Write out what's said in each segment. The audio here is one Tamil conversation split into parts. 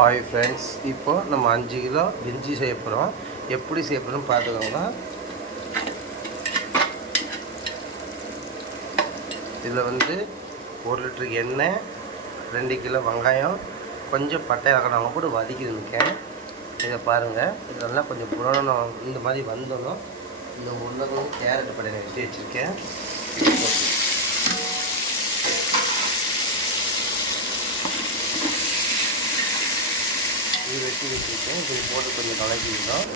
ஹாய் ஃப்ரெண்ட்ஸ், இப்போ நம்ம 5 கிலோ கெஞ்சி செய்ய போகிறோம். எப்படி செய்ய போகிறோம்னு பார்த்துக்கோங்க. இதில் 1 லிட்டர் எண்ணெய், 2 கிலோ வெங்காயம், கொஞ்சம் பட்டை வகைலாம் போட்டு வதக்கிருக்கேன். இதை பாருங்கள், இதெல்லாம் கொஞ்சம் புரோணம் இந்த மாதிரி வந்தோம். இந்த உருளைக்கிழங்கு கேரட் பட்டை வெட்டி வச்சுருக்கேன். இது வெட்டி வச்சுருக்கேன். இது போட்டு கொஞ்சம் கலக்கிட்டோம்.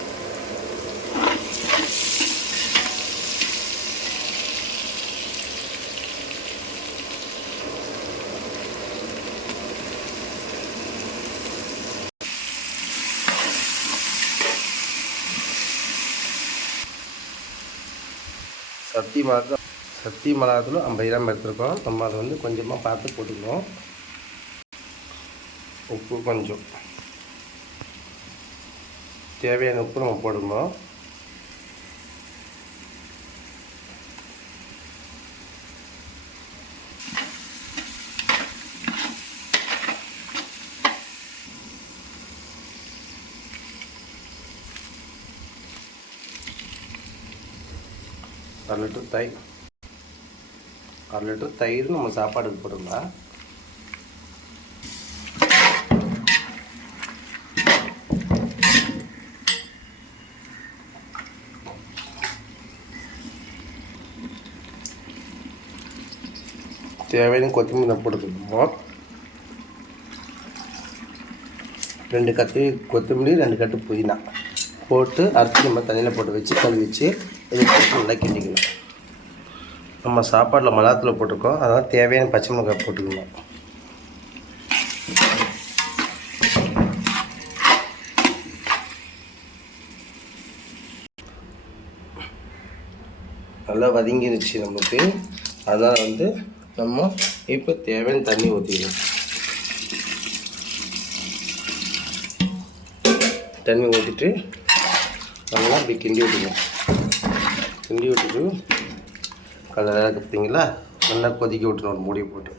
சக்தி மிளகாத்தூள் 50 கிராம் எடுத்துருக்கோம். நம்ம அதை கொஞ்சமாக பார்த்து போட்டுக்கணும். உப்பு கொஞ்சம் தேவையான உப்பு நம்ம போடணும். அரை லிட்டர் தயிர் நம்ம சாப்பாடுக்கு போட்டுக்கலாம். தேவையான கொத்தமல்லி போட்டுக்கணும். 2 கட்டு கொத்தமல்லி, 2 கட்டு புதினா போட்டு அரைச்சி நம்ம தண்ணியில் போட்டு வச்சு கழுவி வச்சு இதை போட்டு நல்லா கிண்டிக்கணும். நம்ம சாப்பாட்டில் மிளகாத்தூள் போட்டிருக்கோம், அதனால் தேவையான பச்சை மிளகாய் போட்டுக்கணும். நல்லா வதங்கிருச்சு நமக்கு. அதனால் நம்ம இப்போ தேவையான தண்ணி ஊற்றிக்கணும். தண்ணி ஊற்றிட்டு நல்லா இப்படி கிண்டி விட்டுக்கணும். கிண்டி விட்டுட்டு கலராக பார்த்தீங்களா, நல்லா கொதிக்க விட்டுணும் ஒரு மூடி போட்டு.